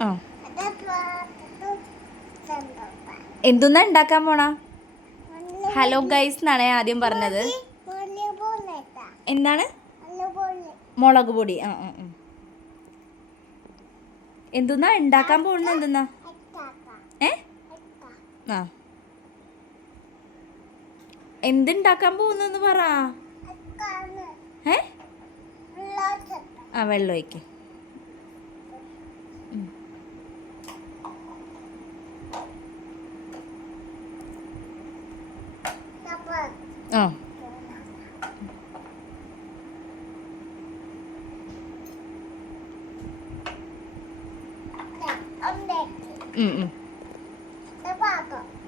ആ. എന്തുന്നാ ഉണ്ടാക്കാൻ പോണ? ഹലോ ഗൈസ് എന്നാണ് ആദ്യം പറഞ്ഞത്. എന്താണ്? മുളക് പൊടി. ആ ആ. എന്തുന്നാ? ഉണ്ടാക്കാൻ പോകുന്ന എന്തുന്നാ? ഏ? ആ. എന്തുണ്ടാക്കാൻ പോകുന്നെന്ന് പറ. ഏ? ആ വെള്ളം ഒഴിക്ക്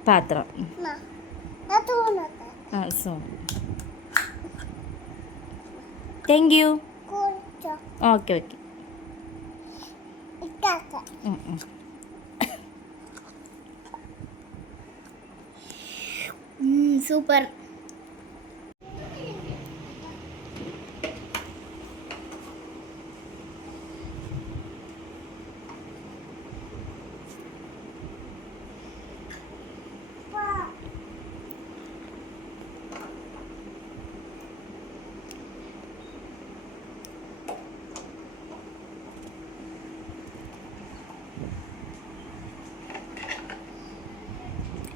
പാത്രം. ആ so. Thank you okay okay. Super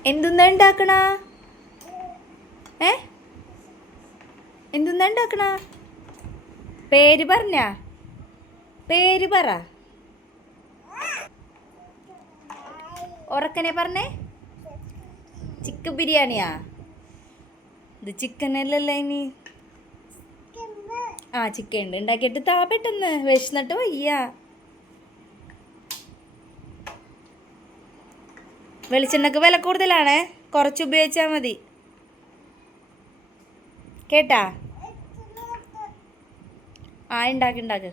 എന്തുന്നാ ഉണ്ടാക്കണ ഏ? എന്തുന്നാ ഉണ്ടാക്കണ പേര് പറഞ്ഞ? പേര് പറ. ഉറക്കനെ പറഞ്ഞേ. ചിക്കൻ ബിരിയാണിയാ? ഇത് ചിക്കൻ അല്ലല്ലേ ഇനി? ആ ചിക്കൻ ഉണ്ട് ഉണ്ടാക്കിയിട്ട് താ പെട്ടെന്ന്. വിശന്നിട്ട് വയ്യ. വെളിച്ചെണ്ണക്ക് വില കൂടുതലാണ്. കുറച്ച് ഉപയോഗിച്ചാൽ മതി. കേട്ടാ? ആ ഉണ്ടാക്കി ഉണ്ടാക്ക്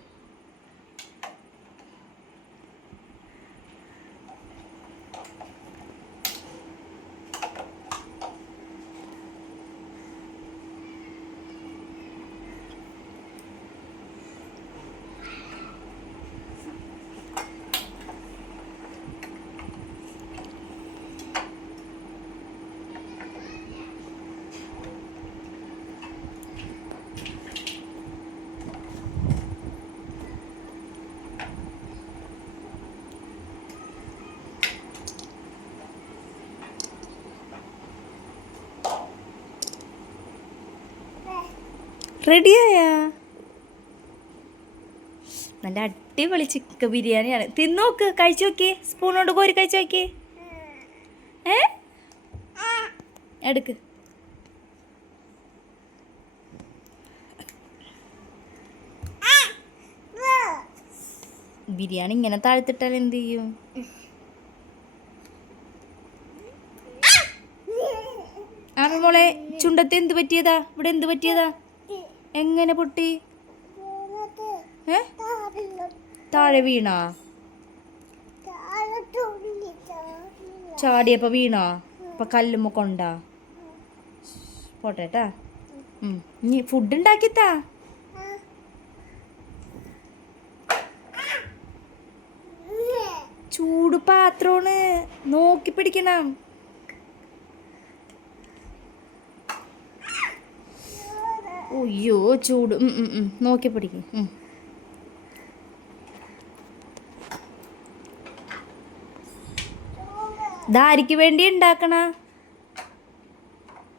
റെഡിയായാ? നല്ല അടിപൊളി ചിക്കൻ ബിരിയാണിയാണ്. തിന്നോക്ക് കഴിച്ചു നോക്കി. സ്പൂൺ കൊണ്ട് കോരി കഴിച്ചു നോക്കി. ഏ? എടുക്ക്. ബിരിയാണി ഇങ്ങനെ താഴ്ത്തിട്ടാൽ എന്ത് ചെയ്യും? ആ മോളെ ചുണ്ടത്ത് എന്ത് പറ്റിയതാ? ഇവിടെ എന്ത് പറ്റിയതാ? എങ്ങനെ പൊട്ടി? ഏ? താഴെ വീണ? ചാടിയപ്പോ വീണോ? അപ്പൊ കല്ലുമ്മ കൊണ്ടാ? പോട്ടെ ട്ടാ. ഉം. ഇനി ഫുഡ് ഉണ്ടാക്കിത്താ ചൂട് പാത്രമാണ്. നോക്കി പിടിക്കണം. അയ്യോ ചൂട്. നോക്കി പിടിക്കും. ഇതാരിക്ക് വേണ്ടി ഉണ്ടാക്കണ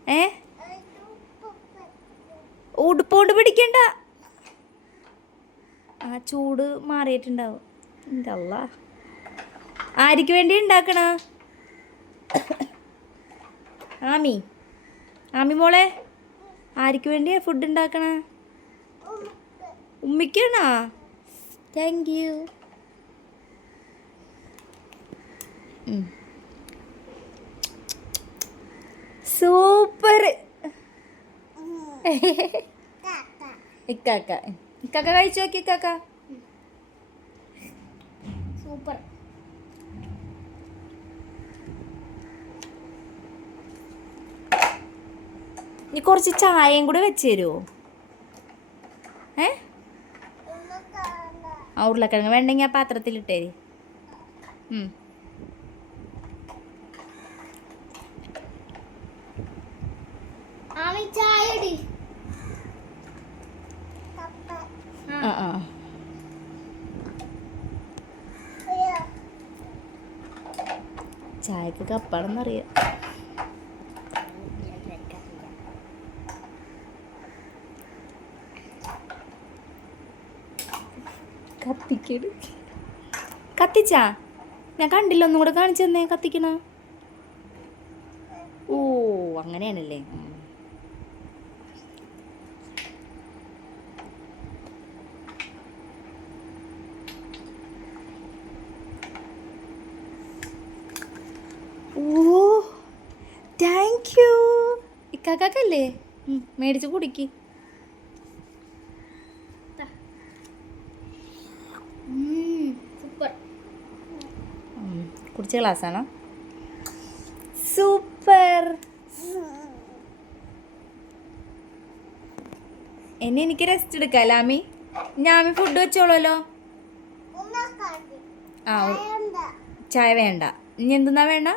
ഏ? ഉടുപ്പോണ്ട് പിടിക്കണ്ട. ആ ചൂട് മാറിയിട്ടുണ്ടാവും. എന്തല്ല ആരിക്ക് വേണ്ടി ഉണ്ടാക്കണ ആമി. ആമി മോളെ. ആരിക്ക് വേണ്ടിയാ ഫുഡ് ഉണ്ടാക്കണ? ഉമ്മിക്കാണോ? Thank you super. ഇക്കാക്ക. ഇക്കാക്ക കഴിച്ചു നോക്കി ഇക്കാക്ക. സൂപ്പർ. നീ കുറച്ച് ചായയും കൂടെ വെച്ച് തരുമോ ഏ? ആ ഉരുളക്കിഴങ്ങ് വേണ്ടെങ്കിൽ ആ പാത്രത്തിലിട്ടേരി. ആ ആ. ചായക്ക് കപ്പാണെന്നറിയാം. കത്തിക്കട് കത്തിച്ചാ? ഞാൻ കണ്ടില്ല ഒന്നും കൂടെ കാണിച്ചു തന്നേ കത്തിക്കണ. ഓ അങ്ങനെയാണല്ലേ. ഓ താങ്ക് യു ഇക്കാക്കല്ലേ മേടിച്ച് കുടിക്ക് സൂപ്പർ ഉം, കുടിച്ച ഗ്ലാസ്സാണോ? സൂപ്പർ. എന്നെ എനിക്ക് റെസ്റ്റ് എടുക്കാം ലാമി. ഞാമി ഫുഡ് വെച്ചോളല്ലോ. ആ ചായ വേണ്ട. ഇനി എന്തെന്നാ വേണ്ട?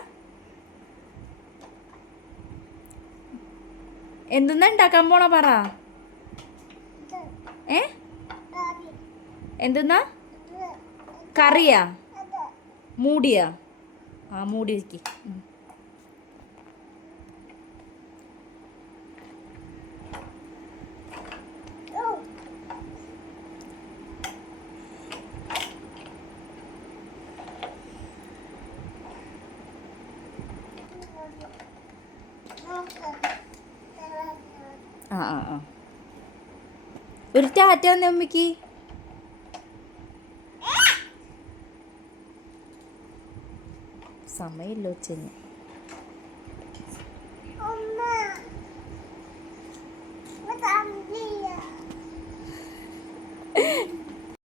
എന്തെന്നാ ഉണ്ടാക്കാൻ പോണ പറ. ഏ? എന്തെന്നാ? കറിയാ? മൂടിയാ? ആ മൂടി ഉം. ആ ആ ആ. ഒരു ടാറ്റ അമ്മയ്ക്ക് సమయం వచ్చింది